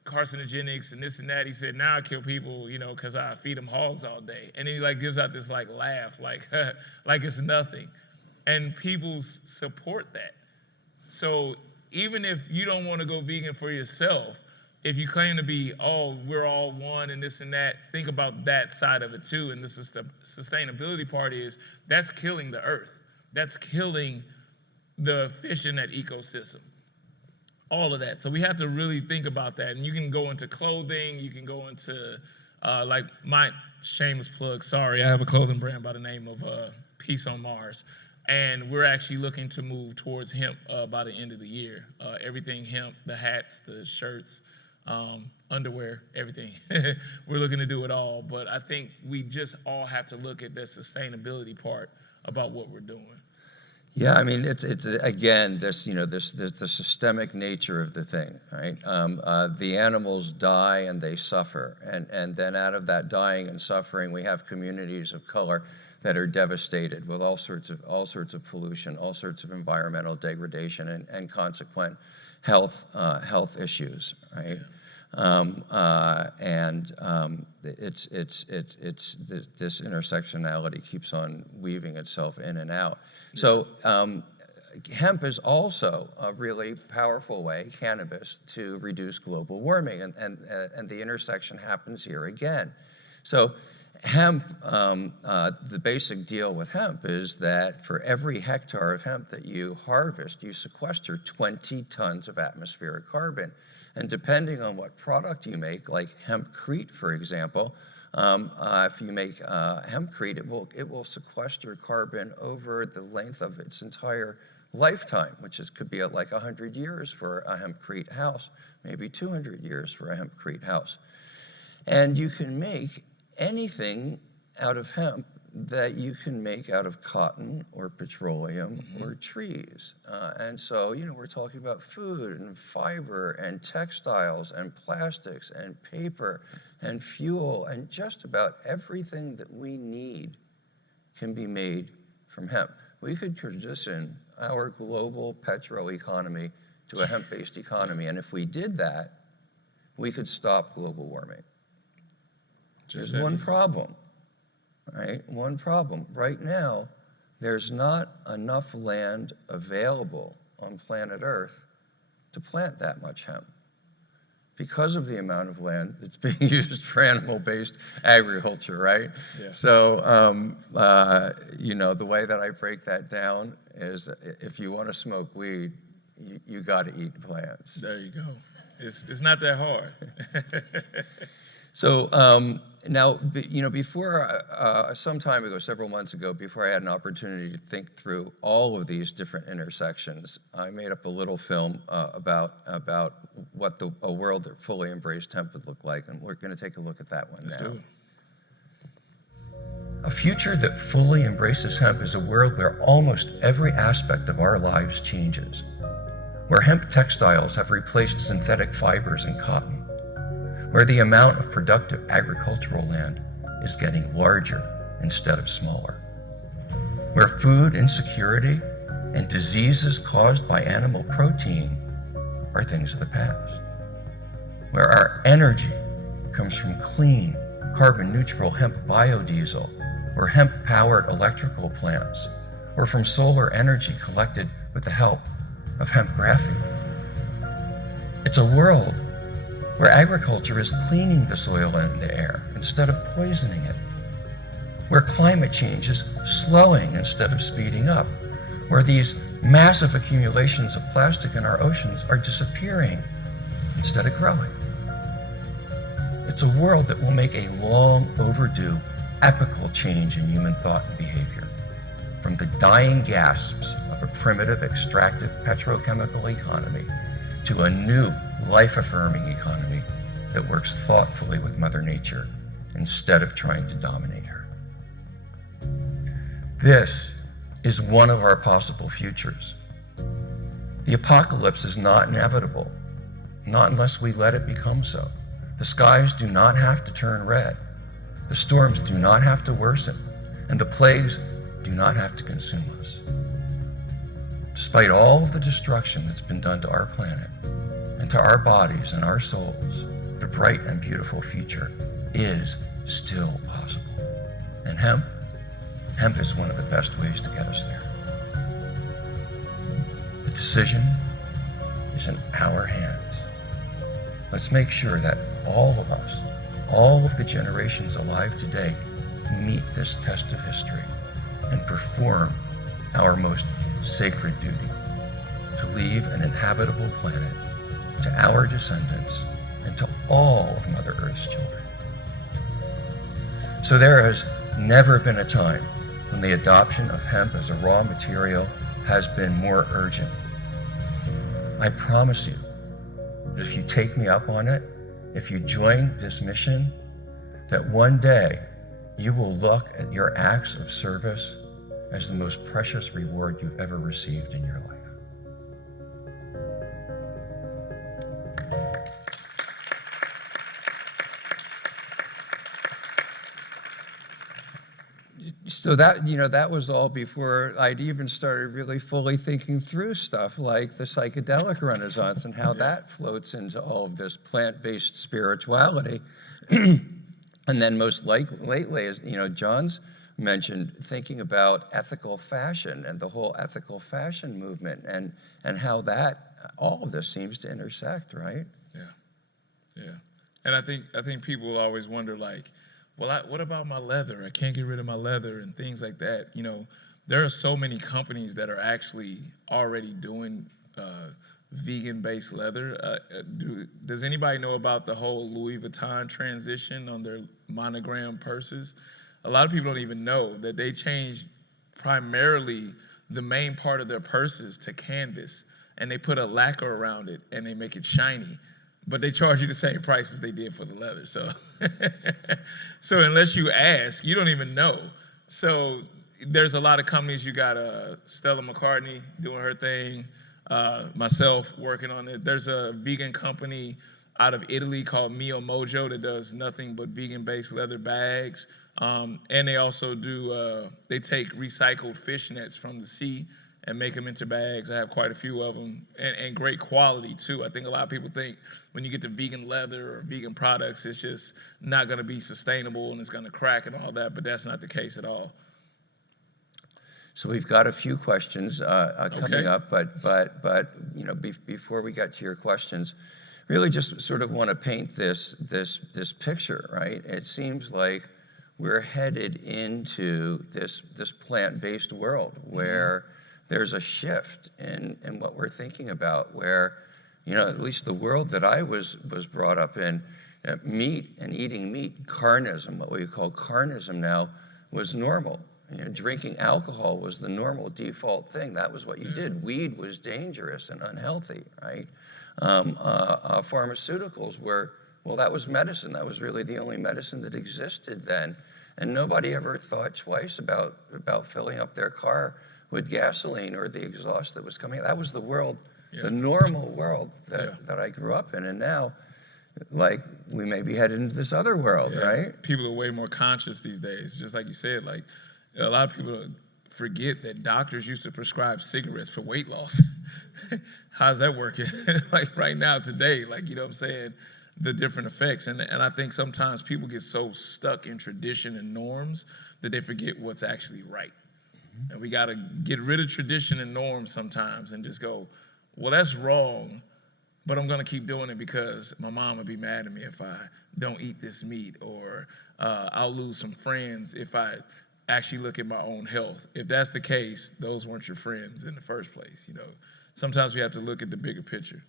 carcinogenics and this and that. He said, now I kill people, because I feed them hogs all day. And then he gives out this laugh, like it's nothing. And people support that. So even if you don't want to go vegan for yourself, if you claim to be, oh, we're all one and this and that, think about that side of it too. And the sustainability part is, that's killing the earth. That's killing the fish in that ecosystem. All of that. So we have to really think about that. And you can go into clothing, you can go into, like my shameless plug, sorry, I have a clothing brand by the name of Peace on Mars. And we're actually looking to move towards hemp by the end of the year. Everything hemp, the hats, the shirts, underwear, everything. We're looking to do it all. But I think we just all have to look at the sustainability part about what we're doing. Yeah, I mean, it's again, this, you know, this the systemic nature of the thing, right? The animals die and they suffer, and then out of that dying and suffering, we have communities of color that are devastated with all sorts of pollution, all sorts of environmental degradation, and consequent health issues, right? It's this intersectionality keeps on weaving itself in and out. So hemp is also a really powerful way, cannabis, to reduce global warming, and the intersection happens here again. So hemp, the basic deal with hemp is that for every hectare of hemp that you harvest, you sequester 20 tons of atmospheric carbon. And depending on what product you make, like hempcrete, for example, if you make hempcrete, it will sequester carbon over the length of its entire lifetime, which could be like 100 years for a hempcrete house, maybe 200 years for a hempcrete house. And you can make anything out of hemp that you can make out of cotton or petroleum or trees. And so, you know, we're talking about food and fiber and textiles and plastics and paper and fuel, and just about everything that we need can be made from hemp. We could transition our global petro-economy to a hemp-based economy, and if we did that, we could stop global warming. There's one problem, right? One problem. Right now, there's not enough land available on planet Earth to plant that much hemp because of the amount of land that's being used for animal-based agriculture, right? Yeah. So, you know, the way that I break that down is if you want to smoke weed, you got to eat plants. There you go. It's not that hard. So now, you know, before some time ago, several months ago, before I had an opportunity to think through all of these different intersections, I made up a little film about what a world that fully embraced hemp would look like, and we're going to take a look at that one now. Let's do it. A future that fully embraces hemp is a world where almost every aspect of our lives changes, where hemp textiles have replaced synthetic fibers and cotton, where the amount of productive agricultural land is getting larger instead of smaller, where food insecurity and diseases caused by animal protein are things of the past, where our energy comes from clean, carbon-neutral hemp biodiesel or hemp-powered electrical plants, or from solar energy collected with the help of hemp graphene. It's a world where agriculture is cleaning the soil and the air instead of poisoning it, where climate change is slowing instead of speeding up, where these massive accumulations of plastic in our oceans are disappearing instead of growing. It's a world that will make a long overdue epochal change in human thought and behavior, from the dying gasps of a primitive extractive petrochemical economy to a new life-affirming economy that works thoughtfully with Mother Nature instead of trying to dominate her. This is one of our possible futures. The apocalypse is not inevitable, not unless we let it become so. The skies do not have to turn red. The storms do not have to worsen, and the plagues do not have to consume us. Despite all of the destruction that's been done to our planet and to our bodies and our souls, the bright and beautiful future is still possible. And hemp is one of the best ways to get us there. The decision is in our hands. Let's make sure that all of us, all of the generations alive today, meet this test of history and perform our most sacred duty to leave an inhabitable planet to our descendants and to all of Mother Earth's children. So there has never been a time when the adoption of hemp as a raw material has been more urgent. I promise you that if you take me up on it, if you join this mission, that one day you will look at your acts of service as the most precious reward you've ever received in your life. So that, that was all before I'd even started really fully thinking through stuff like the psychedelic renaissance and how that floats into all of this plant-based spirituality. And then most lately, as John's mentioned, thinking about ethical fashion and the whole ethical fashion movement and how that, all of this seems to intersect, right? Yeah. And I think people always wonder, like, well, what about my leather? I can't get rid of my leather and things like that. There are so many companies that are actually already doing vegan-based leather. Does anybody know about the whole Louis Vuitton transition on their monogram purses? A lot of people don't even know that they changed primarily the main part of their purses to canvas, and they put a lacquer around it, and they make it shiny. But they charge you the same price as they did for the leather. So, so unless you ask, you don't even know. So there's a lot of companies. You got Stella McCartney doing her thing, myself working on it. There's a vegan company out of Italy called Mio Mojo that does nothing but vegan-based leather bags. And they also do, they take recycled fish nets from the sea and make them into bags. I have quite a few of them, and great quality too. I think a lot of people think when you get to vegan leather or vegan products, it's just not gonna be sustainable and it's gonna crack and all that, but that's not the case at all. So we've got a few questions coming up, but before we get to your questions, really just sort of want to paint this picture, right? It seems like we're headed into this plant-based world where there's a shift in what we're thinking about, where, at least the world that I was brought up in, meat and eating meat, carnism, what we call carnism now, was normal. Drinking alcohol was the normal default thing. That was what you did. Weed was dangerous and unhealthy, right? Pharmaceuticals were, that was medicine. That was really the only medicine that existed then. And nobody ever thought twice about filling up their car with gasoline or the exhaust that was coming. That was the world, the normal world that I grew up in. And now, like, we may be headed into this other world, right? People are way more conscious these days. Just like you said, like, a lot of people forget that doctors used to prescribe cigarettes for weight loss. How's that working? Like right now, today, like, you know what I'm saying? The different effects. And I think sometimes people get so stuck in tradition and norms that they forget what's actually right. And we got to get rid of tradition and norms sometimes and just go, well, that's wrong, but I'm going to keep doing it because my mom would be mad at me if I don't eat this meat, or I'll lose some friends if I actually look at my own health. If that's the case, those weren't your friends in the first place. Sometimes we have to look at the bigger picture.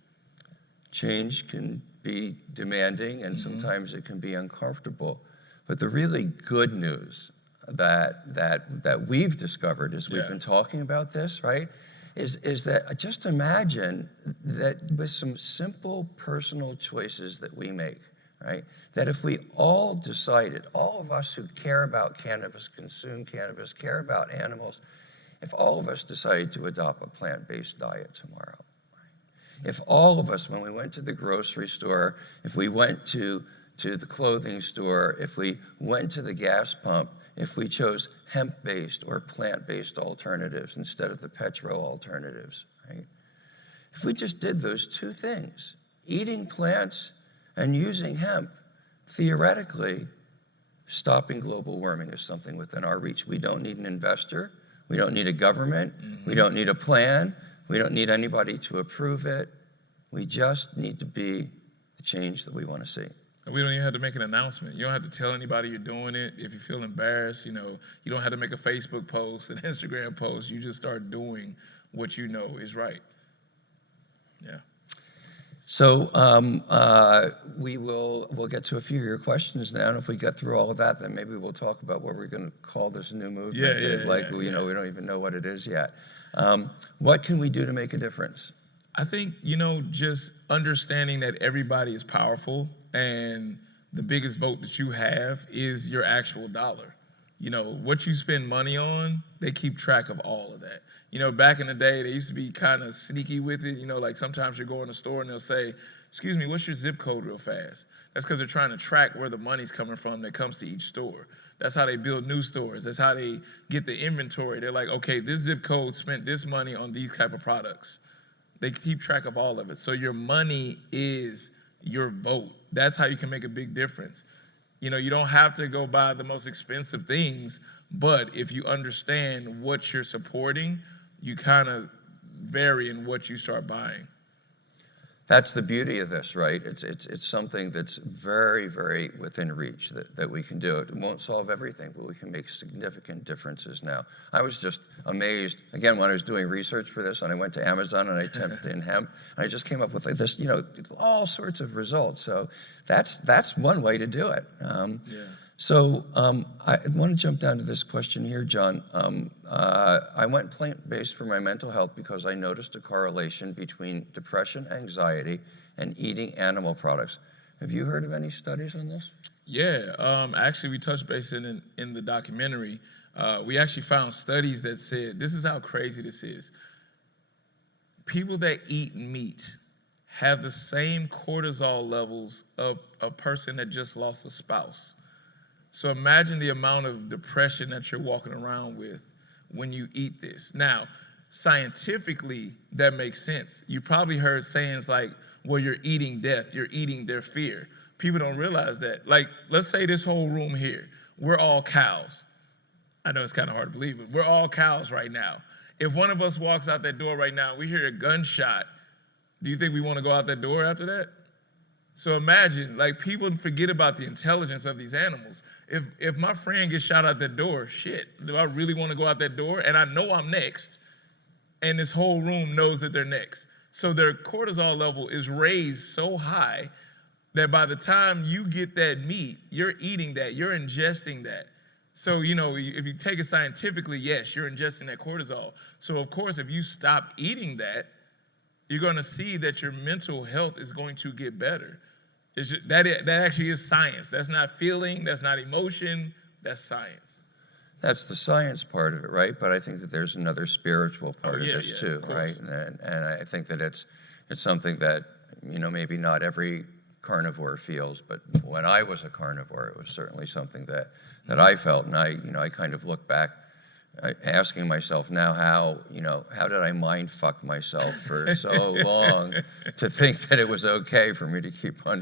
Change can be demanding and sometimes it can be uncomfortable. But the really good news that we've discovered as we've been talking about this, right, is that just imagine that with some simple personal choices that we make, right, that if we all decided, all of us who care about cannabis, consume cannabis, care about animals, if all of us decided to adopt a plant-based diet tomorrow, right? If all of us, when we went to the grocery store, if we went to the clothing store, if we went to the gas pump, if we chose hemp-based or plant-based alternatives instead of the petro alternatives, right? If we just did those two things, eating plants and using hemp, theoretically, stopping global warming is something within our reach. We don't need an investor. We don't need a government. We don't need a plan. We don't need anybody to approve it. We just need to be change that we want to see. And we don't even have to make an announcement. You don't have to tell anybody you're doing it. If you feel embarrassed, you don't have to make a Facebook post, an Instagram post. You just start doing what you know is right. Yeah. So we'll get to a few of your questions now, and if we get through all of that, then maybe we'll talk about what we're going to call this new movement. We don't even know what it is yet. What can we do to make a difference? I think, just understanding that everybody is powerful and the biggest vote that you have is your actual dollar. What you spend money on, they keep track of all of that. Back in the day, they used to be kind of sneaky with it. Like sometimes you go in the store and they'll say, excuse me, what's your zip code real fast? That's because they're trying to track where the money's coming from that comes to each store. That's how they build new stores. That's how they get the inventory. They're like, okay, this zip code spent this money on these type of products. They keep track of all of it. So your money is your vote. That's how you can make a big difference. You don't have to go buy the most expensive things, but if you understand what you're supporting, you kind of vary in what you start buying. That's the beauty of this, right? It's something that's very, very within reach that we can do. It won't solve everything, but we can make significant differences now. I was just amazed, again, when I was doing research for this, and I went to Amazon and I typed in hemp, and I just came up with like this, all sorts of results. So that's one way to do it. So I want to jump down to this question here, John. I went plant-based for my mental health because I noticed a correlation between depression, anxiety, and eating animal products. Have you heard of any studies on this? Yeah, actually we touched base in the documentary. We actually found studies that said, this is how crazy this is. People that eat meat have the same cortisol levels of a person that just lost a spouse. So imagine the amount of depression that you're walking around with when you eat this. Now, scientifically, that makes sense. You probably heard sayings like, well, you're eating death, you're eating their fear. People don't realize that. Like, let's say this whole room here, we're all cows. I know it's kind of hard to believe, but we're all cows right now. If one of us walks out that door right now, we hear a gunshot, do you think we want to go out that door after that? So imagine, like, people forget about the intelligence of these animals. If my friend gets shot out that door, shit, do I really want to go out that door? And I know I'm next, and this whole room knows that they're next. So their cortisol level is raised so high that by the time you get that meat, you're eating that, you're ingesting that. So, if you take it scientifically, yes, you're ingesting that cortisol. So, of course, if you stop eating that, you're going to see that your mental health is going to get better. That actually is science. That's not feeling, that's not emotion, that's science. That's the science part of it, right? But I think that there's another spiritual part of this too, right? And I think that it's something that, maybe not every carnivore feels, but when I was a carnivore, it was certainly something that I felt. And I kind of look back asking myself now how did I mind fuck myself for so long to think that it was okay for me to keep on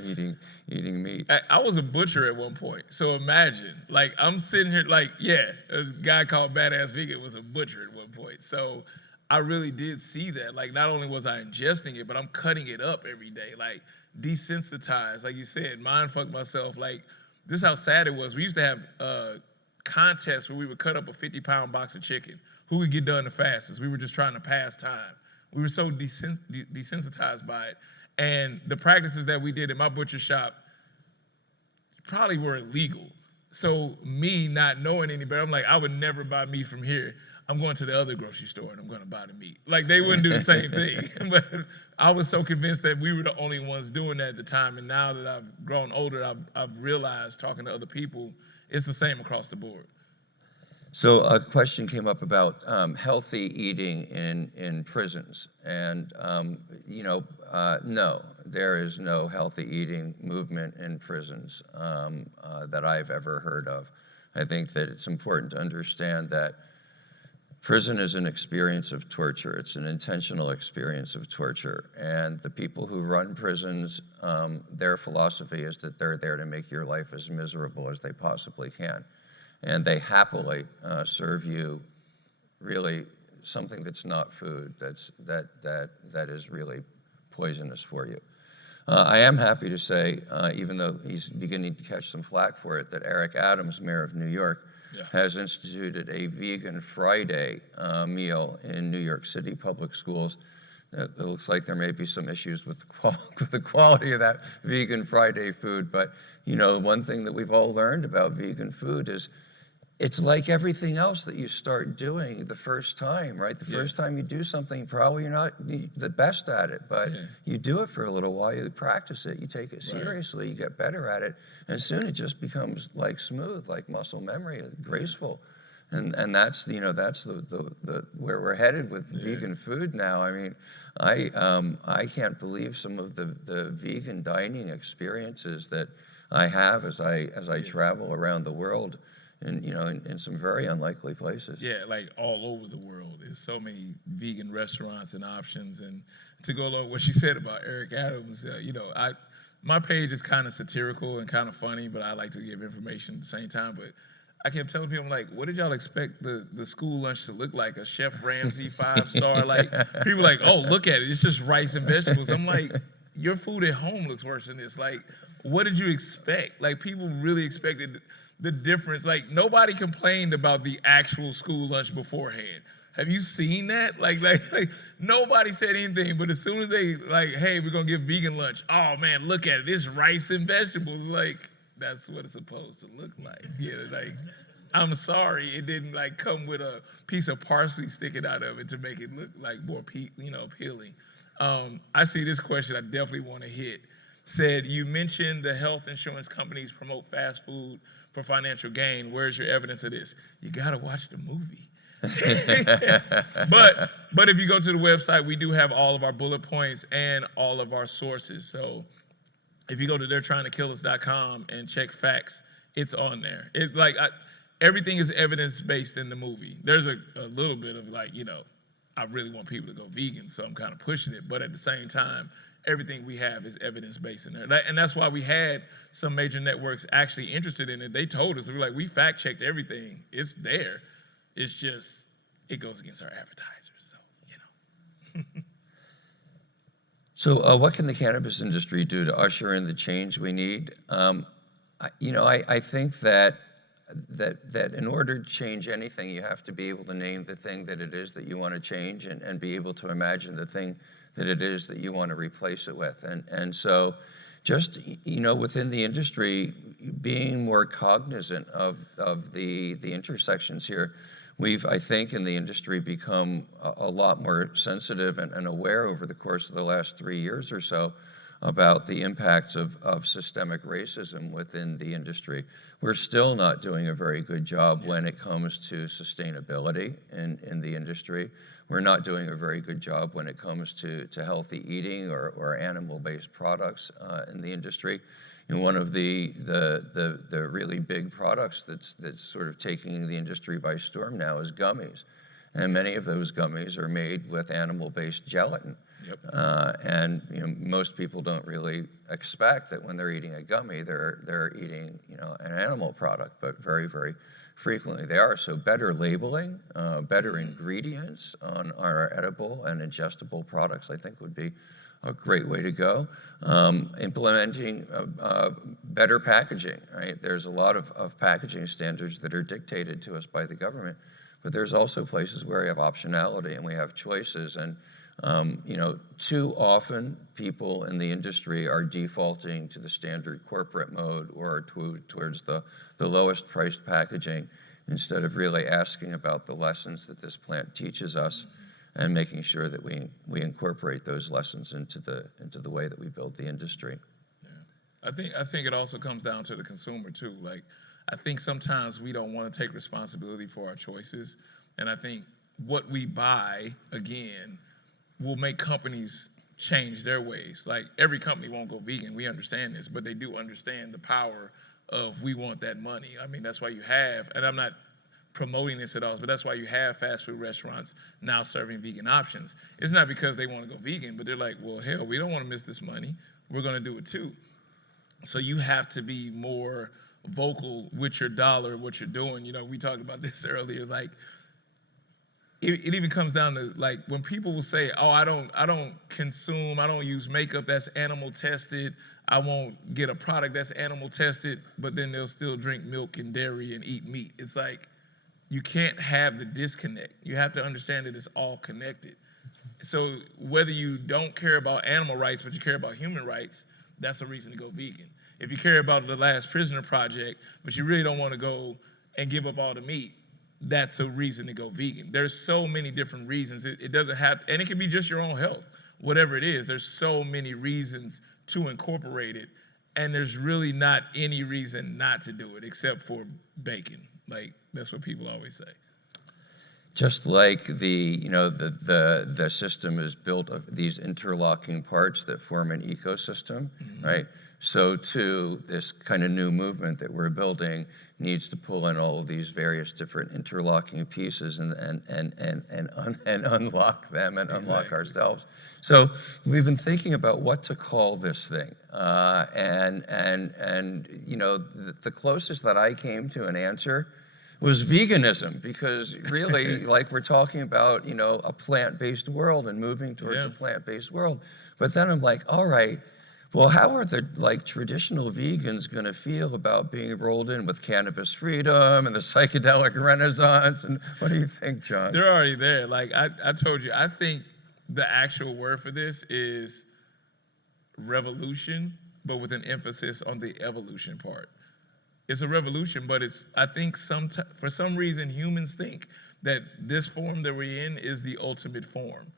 eating meat. I was a butcher at one point. So imagine, like, I'm sitting here like, a guy called Badass Vegan was a butcher at one point. So I really did see that. Like, not only was I ingesting it, but I'm cutting it up every day. Like, desensitized, like you said, mind fuck myself. Like, this is how sad it was. We used to have contest where we would cut up a 50-pound box of chicken. Who would get done the fastest? We were just trying to pass time. We were so desensitized by it. And the practices that we did in my butcher shop probably were illegal. So me not knowing any better, I'm like, I would never buy meat from here. I'm going to the other grocery store and I'm going to buy the meat. Like, they wouldn't do the same thing. But I was so convinced that we were the only ones doing that at the time. And now that I've grown older, I've realized, talking to other people, it's the same across the board. So a question came up about healthy eating in prisons. And, no, there is no healthy eating movement in prisons that I've ever heard of. I think that it's important to understand that prison is an experience of torture. It's an intentional experience of torture. And the people who run prisons, their philosophy is that they're there to make your life as miserable as they possibly can. And they happily serve you really something that's not food, that is really poisonous for you. I am happy to say, even though he's beginning to catch some flack for it, that Eric Adams, mayor of New York, has instituted a Vegan Friday meal in New York City public schools. It looks like there may be some issues with the quality of that Vegan Friday food, but you know, one thing that we've all learned about vegan food is it's like everything else that you start doing the first time, right? The first time you do something, probably you're not the best at it, but you do it for a little while, you practice it, you take it seriously, you get better at it, and soon it just becomes like smooth, like muscle memory, graceful. And that's, you know, that's the where we're headed with vegan food now. I mean, I can't believe some of the vegan dining experiences that I have as I travel around the world. And you know, in some very unlikely places. Yeah, like all over the world. There's so many vegan restaurants and options. And to go along with what she said about Eric Adams, you know, my page is kind of satirical and kind of funny, but I like to give information at the same time. But I kept telling people, like, what did y'all expect the school lunch to look like? A Chef Ramsay 5-star? Like, people like, oh, look at it. It's just rice and vegetables. I'm like, your food at home looks worse than this. Like, what did you expect? Like, people really expected the difference. Like, nobody complained about the actual school lunch beforehand. Have you seen that? Like nobody said anything, but as soon as they like, hey, we're gonna give vegan lunch, oh man, look at it, this rice and vegetables. Like, that's what it's supposed to look like. Yeah, like, I'm sorry, it didn't like come with a piece of parsley sticking out of it to make it look like more appealing. I see this question I definitely want to hit. Said, you mentioned the health insurance companies promote fast food for financial gain. Where's your evidence of this? You gotta watch the movie. but if you go to the website, we do have all of our bullet points and all of our sources. So if you go to theyretryingtokillus.com and check facts, it's on there. It like everything is evidence-based in the movie. There's a little bit of like, you know, I really want people to go vegan, so I'm kind of pushing it. But at the same time, everything we have is evidence-based in there. And that's why we had some major networks actually interested in it. They told us, we fact-checked everything. It's there. It's just, it goes against our advertisers, so, you know. So what can the cannabis industry do to usher in the change we need? I think that in order to change anything, you have to be able to name the thing that it is that you want to change and be able to imagine the thing that it is that you want to replace it with. And so just, you know, within the industry, being more cognizant of the intersections here. We've, I think, in the industry become a lot more sensitive and aware over the course of the last 3 years or so about the impacts of systemic racism within the industry. We're still not doing a very good job when it comes to sustainability in the industry. We're not doing a very good job when it comes to healthy eating or animal-based products in the industry. And one of the really big products that's sort of taking the industry by storm now is gummies. And many of those gummies are made with animal-based gelatin. Yep. And you know, most people don't really expect that when they're eating a gummy, they're eating, you know, an animal product, but very, very frequently they are. So better labeling, better ingredients on our edible and ingestible products, I think would be a great way to go. Implementing better packaging, right? There's a lot of packaging standards that are dictated to us by the government, but there's also places where we have optionality and we have choices. And you know, too often people in the industry are defaulting to the standard corporate mode or towards the lowest priced packaging instead of really asking about the lessons that this plant teaches us and making sure that we incorporate those lessons into the way that we build the industry. Yeah. I think it also comes down to the consumer too. Like, I think sometimes we don't want to take responsibility for our choices, and I think what we buy, again, will make companies change their ways. Like, every company won't go vegan, we understand this, but they do understand the power of we want that money. I mean, that's why you have, and I'm not promoting this at all, but that's why you have fast food restaurants now serving vegan options. It's not because they want to go vegan, but they're like, well, hell, we don't want to miss this money. We're going to do it too. So you have to be more vocal with your dollar, what you're doing. You know, we talked about this earlier, like, it even comes down to like when people will say, oh, I don't consume, I don't use makeup that's animal tested, I won't get a product that's animal tested, but then they'll still drink milk and dairy and eat meat. It's like, you can't have the disconnect. You have to understand that it's all connected. So whether you don't care about animal rights, but you care about human rights, that's a reason to go vegan. If you care about the Last Prisoner Project, but you really don't want to go and give up all the meat, that's a reason to go vegan. There's so many different reasons. It doesn't have, and it can be just your own health. Whatever it is, there's so many reasons to incorporate it, and there's really not any reason not to do it except for bacon. Like, that's what people always say. Just like the system is built of these interlocking parts that form an ecosystem, right? So too, this kind of new movement that we're building needs to pull in all of these various different interlocking pieces and unlock them and unlock ourselves. So we've been thinking about what to call this thing, and the closest that I came to an answer was veganism, because really, like, we're talking about, a plant-based world and moving towards a plant-based world. But then I'm like, all right, well, how are the traditional vegans going to feel about being rolled in with cannabis freedom and the psychedelic renaissance? And what do you think, John? They're already there. Like I told you, I think the actual word for this is revolution, but with an emphasis on the evolution part. It's a revolution, but I think for some reason humans think that this form that we're in is the ultimate form.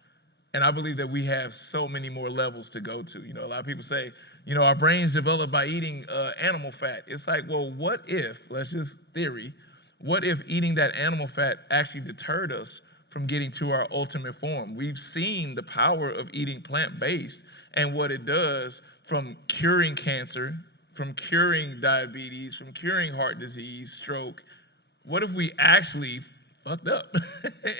And I believe that we have so many more levels to go to. A lot of people say, our brains develop by eating animal fat. It's like, well, what if, let's just theory, what if eating that animal fat actually deterred us from getting to our ultimate form? We've seen the power of eating plant-based and what it does, from curing cancer, from curing diabetes, from curing heart disease, stroke. What if we actually fucked up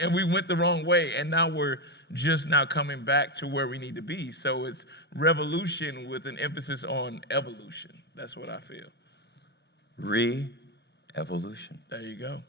and we went the wrong way, and now we're just now coming back to where we need to be? So it's revolution with an emphasis on evolution. That's what I feel. Re-evolution. There you go.